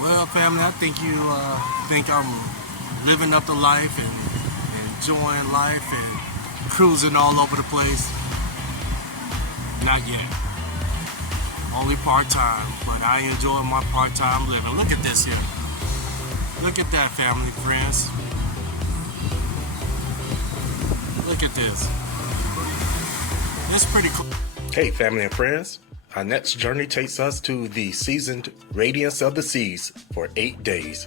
Well, family, I think you think I'm living up the life and enjoying life and cruising all over the place. Not yet. Only part-time, but I enjoy my part-time living. Look at this here. Look at that, family, friends. Look at this. It's pretty cool. Hey, family and friends. Our next journey takes us to the seasoned radiance of the seas for 8 days.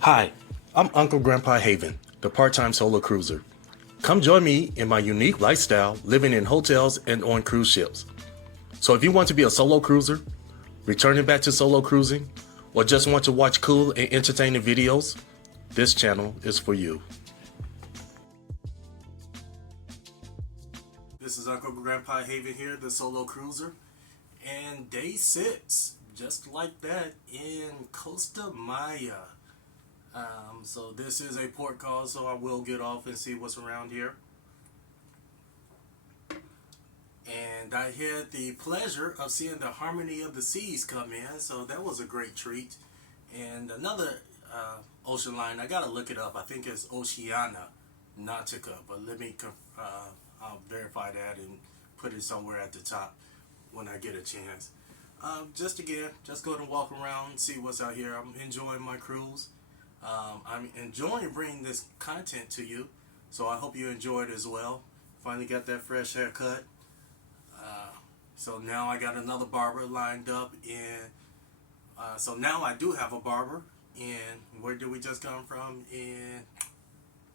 Hi, I'm Uncle Grandpa Haven, the part-time solo cruiser. Come join me in my unique lifestyle living in hotels and on cruise ships. So if you want to be a solo cruiser, returning back to solo cruising, or just want to watch cool and entertaining videos, this channel is for you. This is Uncle Grandpa Haven here, the solo cruiser, and day 6, just like that, in Costa Maya. So this is a port call, so I will get off and see what's around here. And I had the pleasure of seeing the Harmony of the Seas come in, so that was a great treat. And another ocean line, I gotta look it up. I think it's Oceana Nautica, but let me I'll verify that and put it somewhere at the top when I get a chance. Just going to walk around and see what's out here. I'm enjoying my cruise. I'm enjoying bringing this content to you, so I hope you enjoy it as well. Finally got that fresh haircut. So now I got another barber lined up, and so now I do have a barber in, where did we just come from? In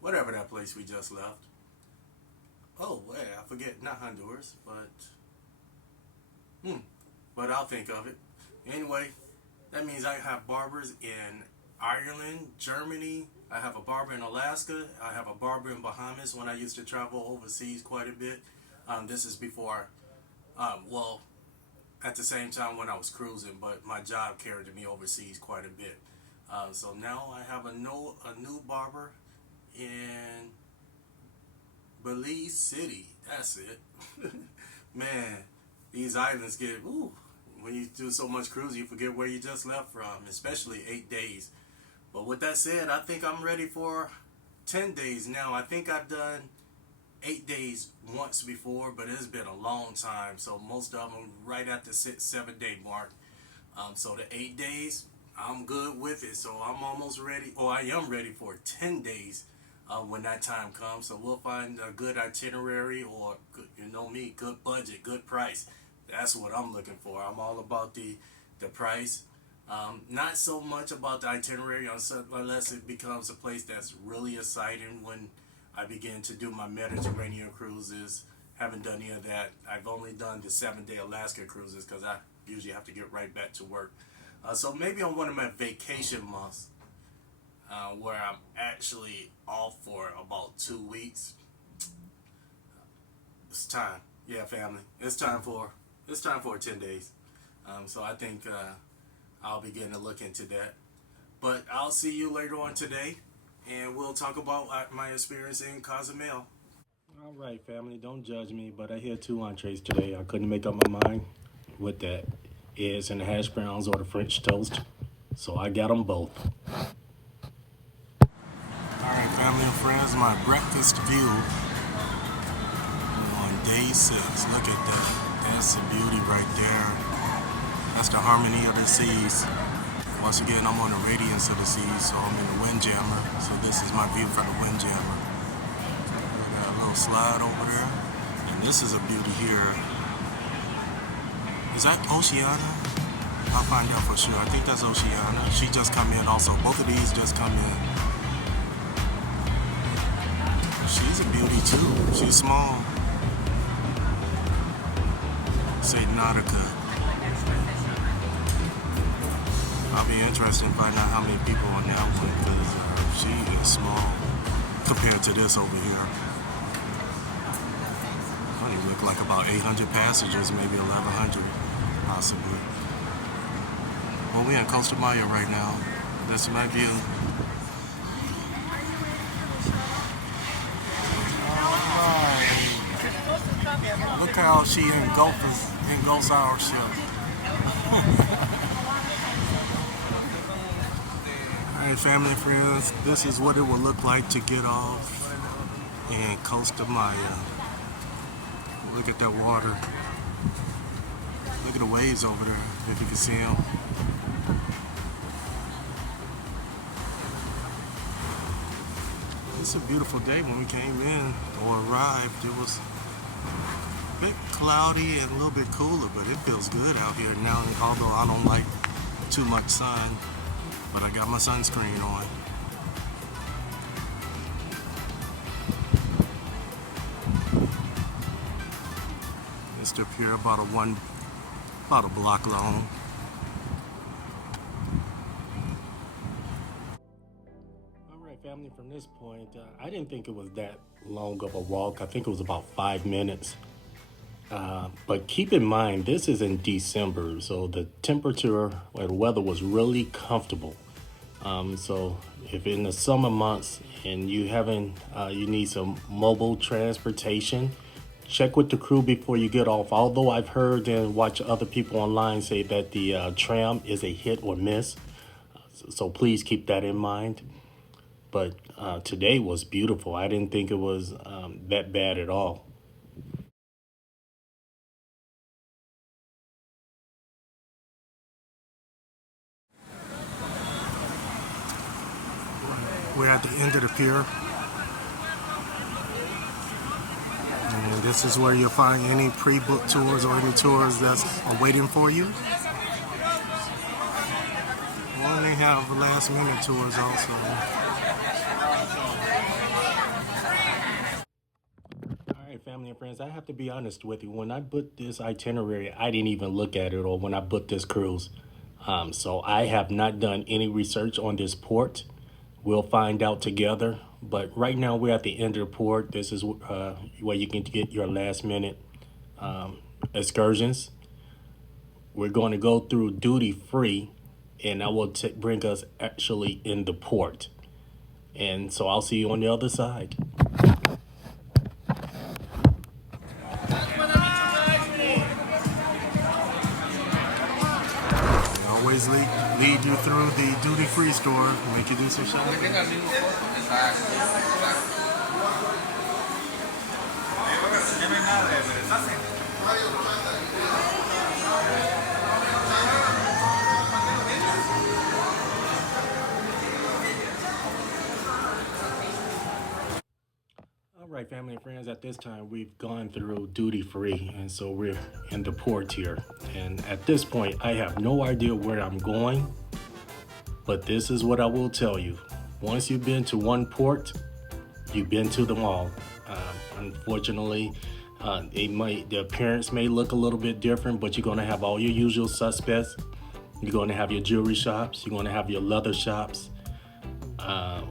whatever that place we just left. Oh, wait, I forget, not Honduras, but I'll think of it. Anyway, that means I have barbers in Ireland, Germany. I have a barber in Alaska. I have a barber in Bahamas when I used to travel overseas quite a bit. This is before, well, at the same time when I was cruising, but my job carried me overseas quite a bit. So now I have a new barber in Belize City. That's it. Man, these islands get, ooh, when you do so much cruising, you forget where you just left from, especially 8 days. But with that said, I think I'm ready for 10 days now. I think I've done 8 days once before, but it's been a long time. So most of them right at the 6-7 day mark. So the 8 days, I'm good with it. So I'm almost ready, or I am ready for 10 days when that time comes. So we'll find a good itinerary, or good, you know me, good budget, good price. That's what I'm looking for. I'm all about the price. Not so much about the itinerary, unless it becomes a place that's really exciting when I begin to do my Mediterranean cruises. Haven't done any of that. I've only done the 7-day Alaska cruises because I usually have to get right back to work. So maybe on one of my vacation months, where I'm actually off for about 2 weeks, it's time. Yeah, family, it's time for 10 days. So I think I'll begin to look into that. But I'll see you later on today, and we'll talk about my experience in Cozumel. All right, family, don't judge me, but I had 2 entrees today. I couldn't make up my mind with that eggs and the hash browns or the French toast, so I got them both. All right, family and friends, my breakfast view on day 6. Look at that. That's a beauty right there. That's the Harmony of the Seas. Once again, I'm on the radiance of the seas, so I'm in the windjammer. So this is my view from the windjammer. We got a little slide over there, and this is a beauty here. Is that Oceana? I'll find out for sure. I think that's Oceana. She just come in also. Both of these just come in. She's a beauty too. She's small. Say Nautica. I'll be interested in finding out how many people on that one, because she is small compared to this over here. Only look like about 800 passengers, maybe 1,100. possibly. Well, we're in Costa Maya right now. That's my view. Look how she engulfs our ship. Alright, family and friends, this is what it will look like to get off in Costa Maya. Look at that water. Look at the waves over there, if you can see them. It's a beautiful day. When we came in or arrived, it was a bit cloudy and a little bit cooler, but it feels good out here now, although I don't like too much sun, but I got my sunscreen on. It's up here about a block long. Alright, family, from this point, I didn't think it was that long of a walk. I think it was about 5 minutes. But keep in mind, this is in December, so the temperature or the weather was really comfortable. So if in the summer months and you need some mobile transportation, check with the crew before you get off. Although I've heard and watched other people online say that the tram is a hit or miss, so please keep that in mind. But today was beautiful. I didn't think it was that bad at all. We're at the end of the pier, and this is where you'll find any pre-booked tours or any tours that's waiting for you. And they have last-minute tours also. All right, family and friends, I have to be honest with you. When I booked this itinerary, I didn't even look at it, or when I booked this cruise. So I have not done any research on this port. We'll find out together. But right now we're at the end of the port. This is where you can get your last minute excursions. We're going to go through duty free, and that will bring us actually in the port. And so I'll see you on the other side. Always lead you through the duty-free store, make you do some shopping. All right, family and friends, at this time we've gone through duty free, and so we're in the port here. And at this point, I have no idea where I'm going, but this is what I will tell you. Once you've been to one port, you've been to them all. Unfortunately, the appearance may look a little bit different, but you're going to have all your usual suspects. You're going to have your jewelry shops. You're going to have your leather shops.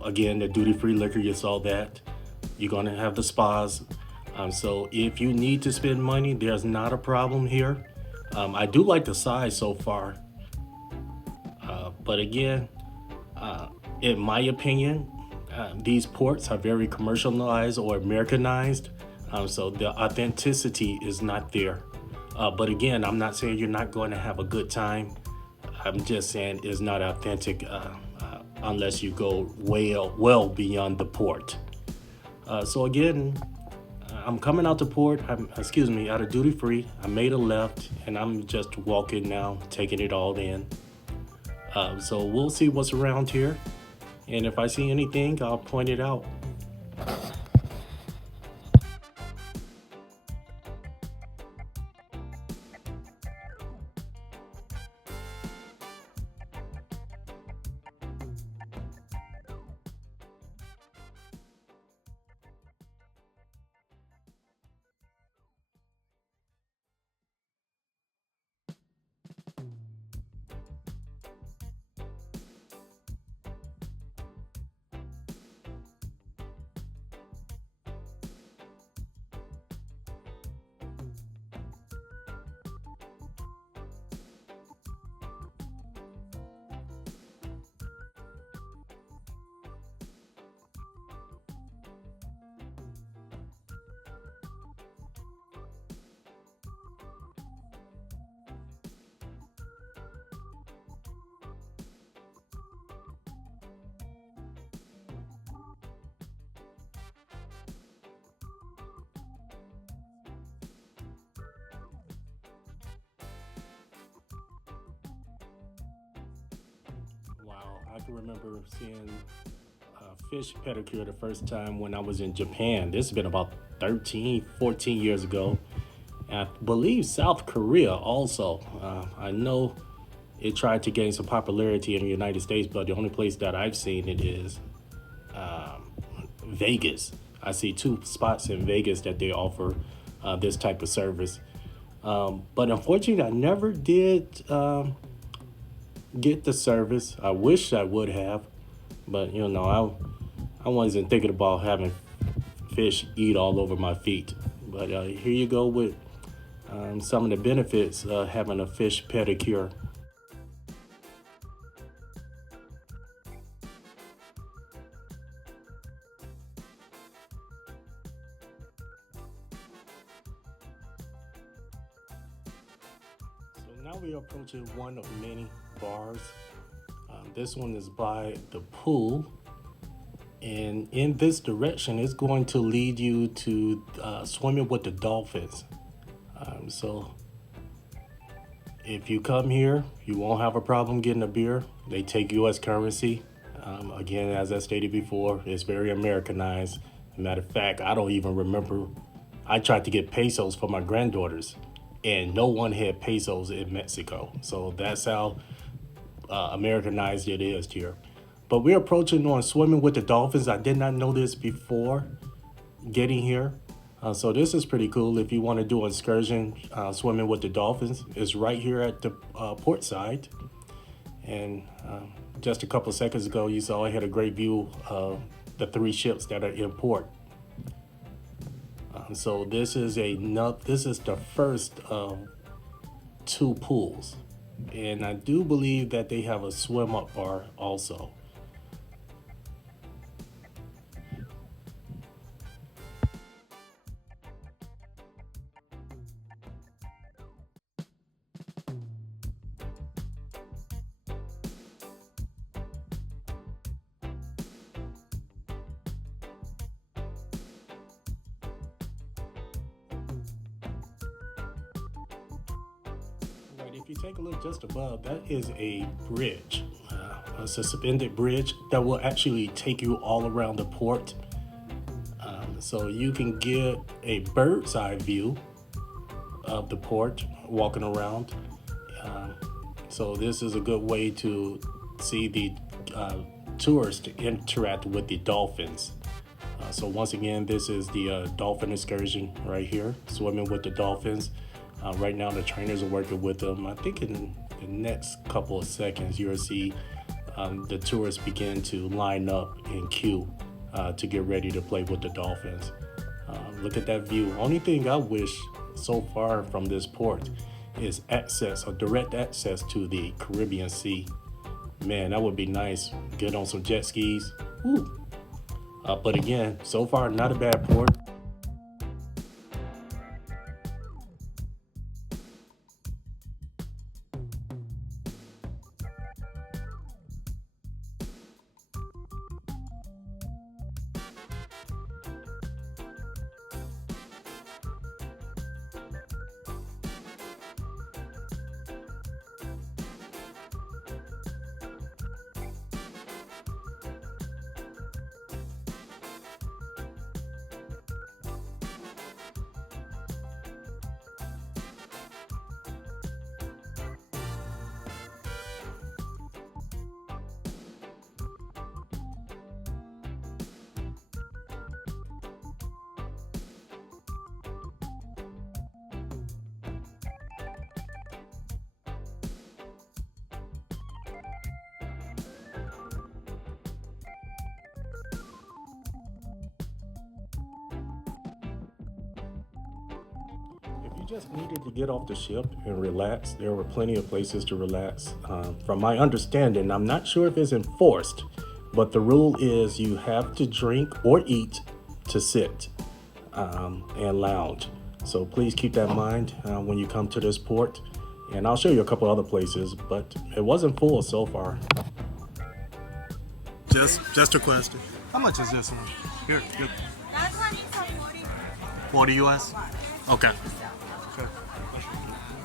Again, the duty-free liquor, you saw that. You're going to have the spas. So if you need to spend money, there's not a problem here. I do like the size so far. But again, in my opinion, these ports are very commercialized or Americanized. So the authenticity is not there. But again, I'm not saying you're not going to have a good time. I'm just saying it's not authentic unless you go well beyond the port. So again, I'm coming out the port, out of duty free. I made a left and I'm just walking now, taking it all in. So we'll see what's around here. And if I see anything, I'll point it out. can remember seeing fish pedicure the first time when I was in Japan. This has been about 13, 14 years ago. And I believe South Korea also. I know it tried to gain some popularity in the United States, but the only place that I've seen it is Vegas. I see 2 spots in Vegas that they offer this type of service. But unfortunately, I never did get the service. I wish I would have, but you know, I wasn't thinking about having fish eat all over my feet. But here you go with some of the benefits of having a fish pedicure. So now we are approaching one of many bars. This one is by the pool. And in this direction, it's going to lead you to swimming with the dolphins. So if you come here, you won't have a problem getting a beer. They take U.S. currency. Again, as I stated before, it's very Americanized. Matter of fact, I don't even remember. I tried to get pesos for my granddaughters, and no one had pesos in Mexico. So that's how Americanized it is here. But we're approaching on swimming with the dolphins. I did not know this before getting here. So this is pretty cool if you want to do an excursion swimming with the dolphins. It's right here at the port side. And just a couple seconds ago, you saw I had a great view of the 3 ships that are in port. So this is the first of 2 pools. And I do believe that they have a swim up bar also. If you take a look just above, that is a bridge. It's a suspended bridge that will actually take you all around the port. So you can get a bird's eye view of the port walking around. So this is a good way to see the tourists interact with the dolphins. So once again, this is the dolphin excursion right here, swimming with the dolphins. Right now, the trainers are working with them. I think in the next couple of seconds, you'll see the tourists begin to line up in queue to get ready to play with the dolphins. Look at that view. Only thing I wish so far from this port is access, or direct access to the Caribbean Sea. Man, that would be nice. Get on some jet skis. Woo. But again, so far, not a bad port. Just needed to get off the ship and relax. There were plenty of places to relax. From my understanding, I'm not sure if it's enforced, but the rule is you have to drink or eat to sit and lounge. So please keep that in mind when you come to this port. And I'll show you a couple other places, but it wasn't full so far. Just a question. How much is this one? Here. That one is 40. 40 US? Okay.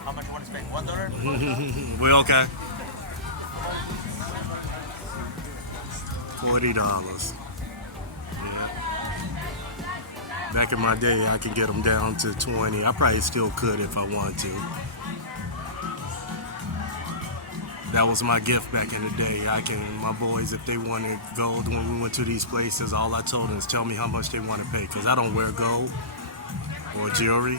How much you want to spend? $1? We okay. $40. Yeah. Back in my day, I could get them down to 20. I probably still could if I wanted to. That was my gift back in the day. My boys, if they wanted gold when we went to these places, all I told them is tell me how much they want to pay, because I don't wear gold or jewelry.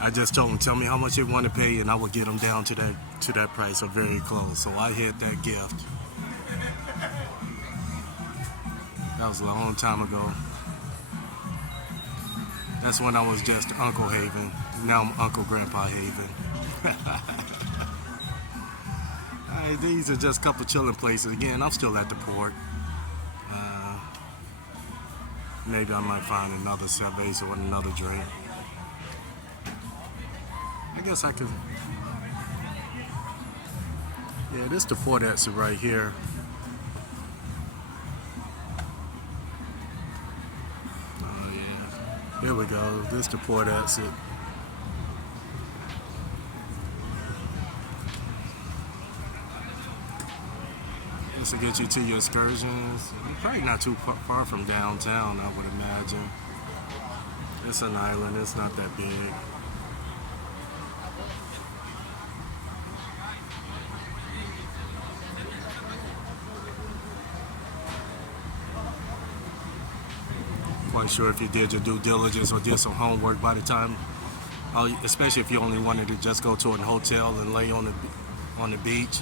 I just told them, tell me how much they want to pay, and I would get them down to that price or very close. So I hit that gift. That was a long time ago. That's when I was just Uncle Haven. Now I'm Uncle Grandpa Haven. These are just a couple chilling places. Again, I'm still at the port. Maybe I might find another cerveza or another drink. I guess I could. Yeah, this is the port exit right here. Oh yeah, here we go. This is the port exit. This will get you to your excursions. Probably not too far from downtown, I would imagine. It's an island, it's not that big. Quite sure if you did your due diligence or did some homework by the time, especially if you only wanted to just go to a hotel and lay on the beach.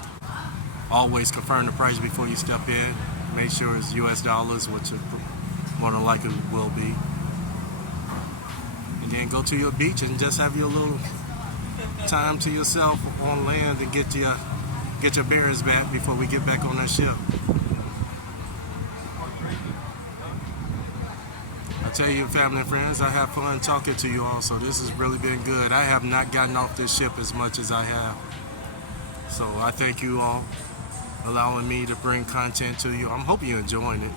Always confirm the price before you step in. Make sure it's US dollars, which it more than likely will be. And then go to your beach and just have your little time to yourself on land and get your bearings back before we get back on that ship. I tell you, family and friends, I have fun talking to you all, so this has really been good. I have not gotten off this ship as much as I have. So I thank you all allowing me to bring content to you. I'm hoping you're enjoying it.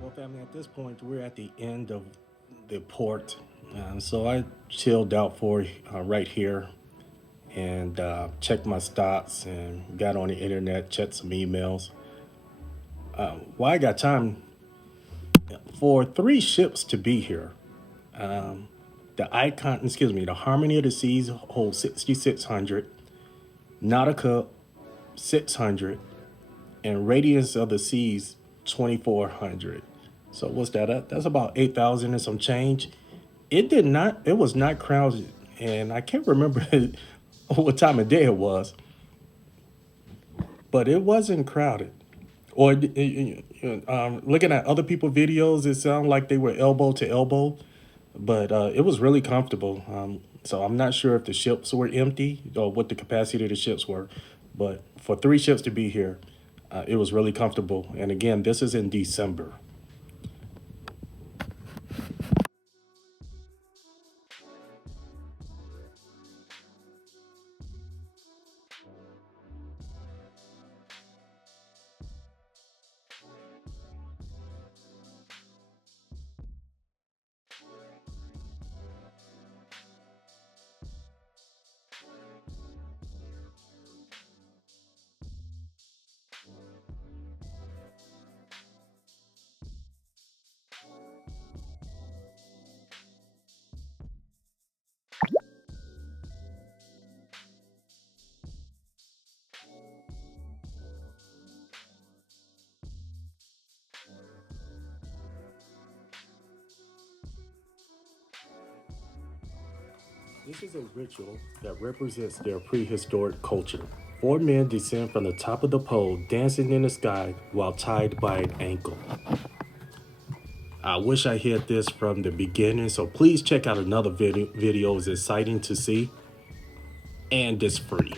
Well, family, at this point, we're at the end of the port. So I chilled out for right here and checked my stocks and got on the internet, checked some emails. Well, I got time for 3 ships to be here. The Harmony of the Seas holds 6,600, Nautica 600, and Radiance of the Seas 2,400. So what's that? That's about 8,000 and some change. It was not crowded, and I can't remember what time of day it was, but it wasn't crowded. Or looking at other people's videos, it sounded like they were elbow to elbow. But it was really comfortable. So I'm not sure if the ships were empty or what the capacity of the ships were. But for 3 ships to be here, it was really comfortable. And again, this is in December. This is a ritual that represents their prehistoric culture. 4 men descend from the top of the pole, dancing in the sky while tied by an ankle. I wish I had this from the beginning, so please check out another video. It's exciting to see, and it's free.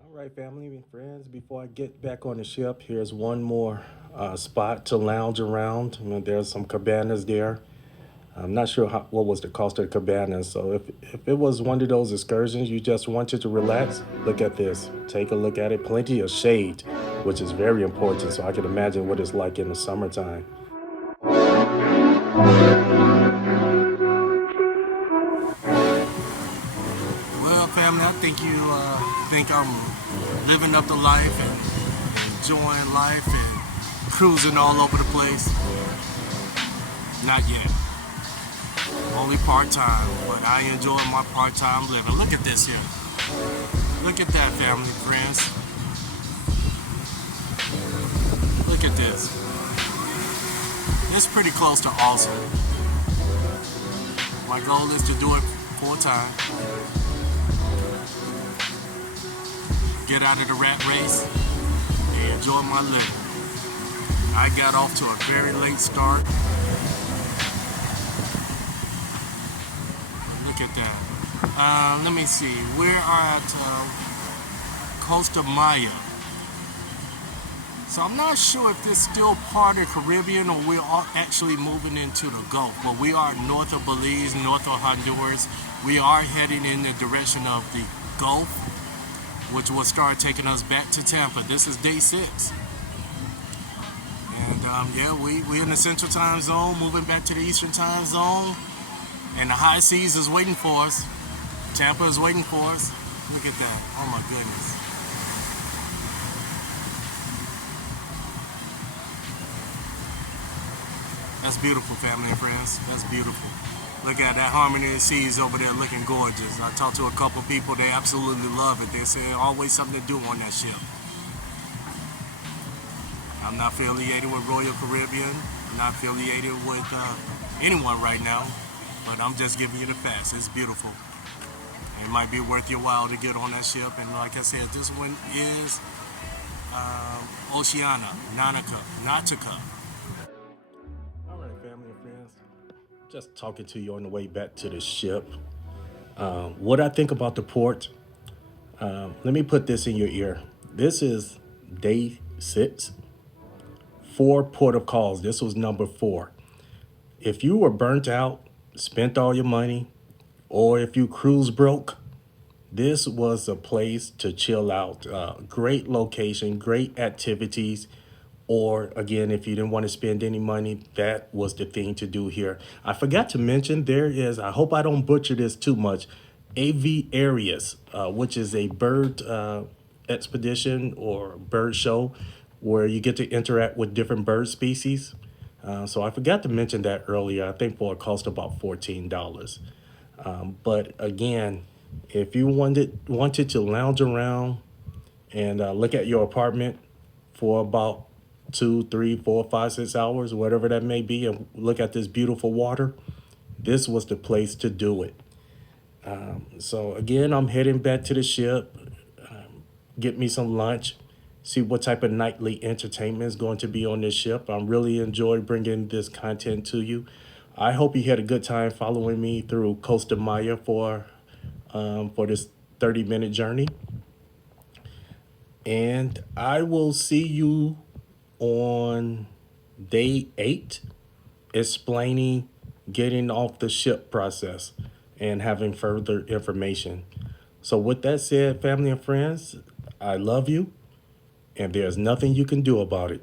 All right, family and friends, before I get back on the ship, here's one more spot to lounge around. There's some cabanas there. I'm not sure what was the Costa Cabana. So if it was one of those excursions you just wanted to relax, look at this. Take a look at it. Plenty of shade, which is very important. So I can imagine what it's like in the summertime. Well, family, I think you think I'm living up the life and enjoying life and cruising all over the place. Not yet. Only part-time, but I enjoy my part-time living. Look at this here. Look at that, family, friends. Look at this. It's pretty close to awesome. My goal is to do it full-time. Get out of the rat race and enjoy my living. I got off to a very late start. Look at that. Let me see. We're at Costa Maya. So I'm not sure if this is still part of the Caribbean or we're actually moving into the Gulf. But we are north of Belize, north of Honduras. We are heading in the direction of the Gulf, which will start taking us back to Tampa. This is day 6. And yeah, we're in the Central Time Zone, moving back to the Eastern Time Zone. And the high seas is waiting for us. Tampa is waiting for us. Look at that. Oh my goodness. That's beautiful, family and friends. That's beautiful. Look at that harmony of the seas over there looking gorgeous. I talked to a couple people, they absolutely love it. They say always something to do on that ship. I'm not affiliated with Royal Caribbean. I'm not affiliated with anyone right now. But I'm just giving you the facts. It's beautiful. It might be worth your while to get on that ship. And like I said, this one is Oceana, Nautica. All right, family and friends. Just talking to you on the way back to the ship. What I think about the port. Let me put this in your ear. This is day 6. 4 port of calls. This was number 4. If you were burnt out, spent all your money, or if you cruise broke, this was a place to chill out. Great location, great activities. Or again, if you didn't want to spend any money, that was the thing to do here. I forgot to mention there is, I hope I don't butcher this too much, Aviarius, which is a bird expedition or bird show where you get to interact with different bird species. So I forgot to mention that earlier. I think for a cost about $14. But again, if you wanted to lounge around and look at your apartment for about 2, 3, 4, 5, 6 hours, whatever that may be, and look at this beautiful water, this was the place to do it. So again, I'm heading back to the ship, get me some lunch, see what type of nightly entertainment is going to be on this ship. I'm really enjoy bringing this content to you. I hope you had a good time following me through Costa Maya for this 30-minute journey. And I will see you on day 8, explaining getting off the ship process and having further information. So with that said, family and friends, I love you, and there's nothing you can do about it.